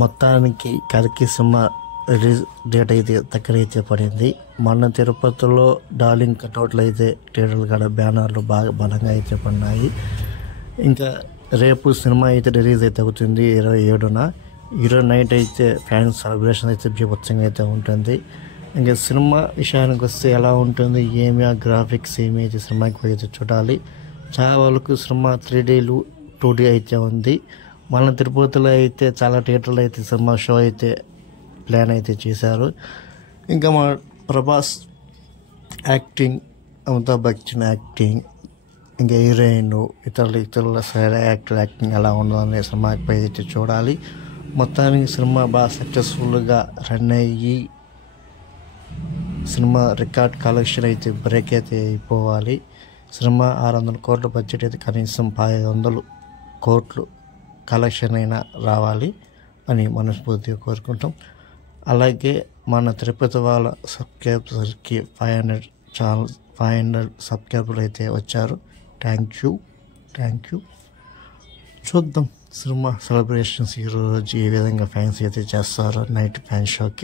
మొత్తానికి కల్కి cinema release date అయితే దగ్గరైతే పడింది. మొన్న తిరుపతిలో డార్లింగ్ కటౌట్లు అయితే థియేటర్లు కాడ బ్యానర్లు బాగా బలంగా అయితే పడినాయి. ఇంకా రేపు సినిమా అయితే రిలీజ్ అయితే అవుతుంది 27న. ఈరోజు నైట్ అయితే ఫ్యాన్స్ సెలబ్రేషన్ అయితే బీభత్సంగా అయితే ఉంటుంది. ఇంకా సినిమా విషయానికి వస్తే ఎలా ఉంటుంది, ఏమి ఆ గ్రాఫిక్స్ ఏమి అయితే సినిమాకి అయితే చూడాలి. చాలా వరకు సినిమా 3Dలు 2D అయితే ఉంది. మన తిరుపతిలో అయితే చాలా థియేటర్లు అయితే సినిమా షో అయితే ప్లాన్ అయితే చేశారు. ఇంకా మా ప్రభాస్ యాక్టింగ్, అమితాబ్ బచ్చన్ యాక్టింగ్, ఇంకా హీరోయిన్ ఇతరుల సైడ్ యాక్టింగ్ ఎలా ఉంటుందనే సినిమాపై అయితే చూడాలి. మొత్తానికి సినిమా బాగా సక్సెస్ఫుల్గా రన్ అయ్యి సినిమా రికార్డ్ కలెక్షన్ అయితే బ్రేక్ అయితే అయిపోవాలి. సినిమా 600 కోట్ల బడ్జెట్ అయితే కనీసం 500 కోట్లు కలెక్షన్ అయినా రావాలి అని మనస్ఫూర్తిగా కోరుకుంటాం. అలాగే మన తిరుపతి వాళ్ళ సబ్స్క్రైబర్స్కి 500 సబ్స్క్రైబర్లు అయితే వచ్చారు. Thank you. చూద్దాం సినిమా సెలబ్రేషన్స్ ఈరోజు ఏ విధంగా ఫ్యాన్స్ అయితే చేస్తారో నైట్ ఫ్యాన్ షోకి.